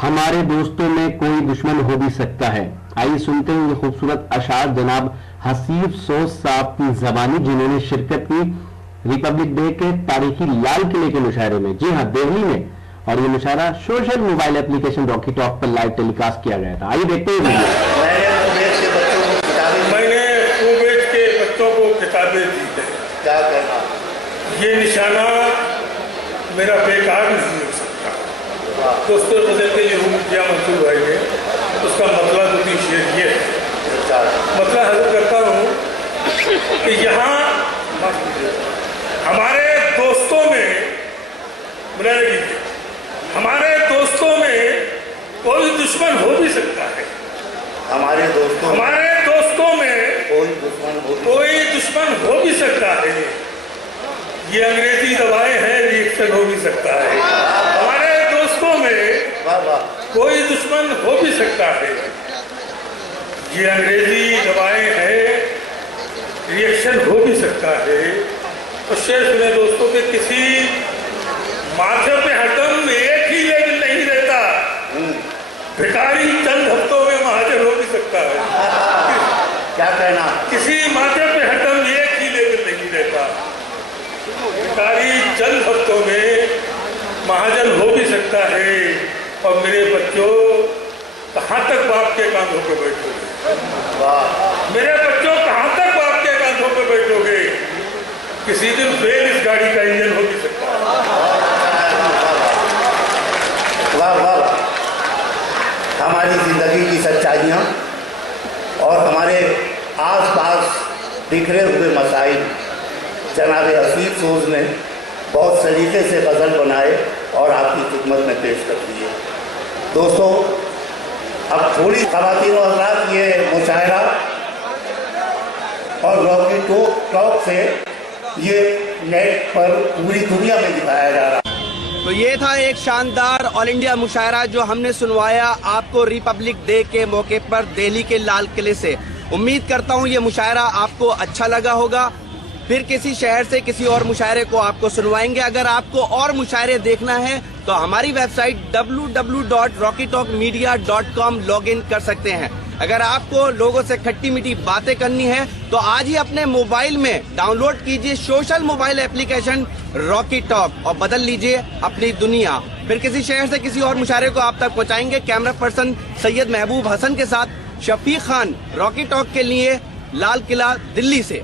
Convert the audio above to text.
हमारे दोस्तों में कोई दुश्मन हो भी सकता है। आइए सुनते हैं ये खूबसूरत अशार जनाब हसीफ सोज साहब की ज़बानी, जिन्होंने शिरकत की रिपब्लिक डे के तारीखी लाल किले के मुशायरे में। जी हां, दिल्ली में। और ये मुशायरा social mobile application Rocky talk live लाइव टेलीकास्ट किया गया था। आइए देखते हैं। मैंने कुवैत के बच्चों को किताबें दी है। क्या कहना? ये निशाना मेरा बेकार नहीं हो सकता। दोस्तों बदलते ये हुक्म किया मंसूर भाई ने, उसका मतलब दूसरी शेर ये है। मतलब हजर करता हूँ कि यहाँ हमारे दोस्तों में हमारे दोस्तों में कोई दुश्मन हो भी सकता है। हमारे दोस्तों में कोई दुश्मन हो भी सकता है। ये अंग्रेजी दवाएं हैं, रिएक्शन हो भी सकता है। हमारे दोस्तों में कोई दुश्मन हो भी सकता है। ये अंग्रेजी दवाएं हैं, रिएक्शन हो भी सकता है। और शेर सुने दोस्तों के किसी माथे पे हरदम एक ही लेवल नहीं रहता। भिखारी चंद हफ्तों में महाजन हो भी सकता है। क्या कहना? किसी माथे पे हरदम एक ही लेवल नहीं रहता। भिखारी चंद हफ्तों में महाजन हो भी सकता है। और मेरे बच्चों, कहाँ तक बाप के कांधों पे बैठोगे? मेरे बच्चों, कहाँ तक बाप के कांधों पे बैठोगे? किसी दिन फेल इस गाड़ी का इंजन हो भी सकता है। वाह वाह। हमारी जिंदगी की सच्चाइयाँ और हमारे आसपास बिखरे हुए मसाइल जनाब हसीफ सोज ने बहुत सलीके से गज़ल बनाए और आपकी खिदमत में पेश कर दिए। दोस्तों, अब थोड़ी ख़वातीन और हज़रात, ये मुशायरा और रॉकी टॉक से ये नेट पर पूरी दुनिया में दिखाया जा रहा है। तो ये था एक शानदार ऑल इंडिया मुशायरा जो हमने सुनवाया आपको रिपब्लिक डे के मौके पर दिल्ली के लाल किले से। उम्मीद करता हूँ ये मुशायरा आपको अच्छा लगा होगा। फिर किसी शहर से किसी और मुशायरे को आपको सुनवाएंगे। अगर आपको और मुशायरे देखना है तो हमारी वेबसाइट www.rockytalkmedia.com लॉगिन कर सकते हैं। अगर आपको लोगों से खट्टी मीठी बातें करनी है तो आज ही अपने मोबाइल में डाउनलोड कीजिए social mobile application Rocky talk और बदल लीजिए अपनी दुनिया। फिर किसी शहर से किसी और मुशायरे को आप तक पहुंचाएंगे। कैमरा पर्सन सैयद महबूब हसन के साथ शफीक खान, रॉकी टॉक के लिए, लाल किला, दिल्ली से।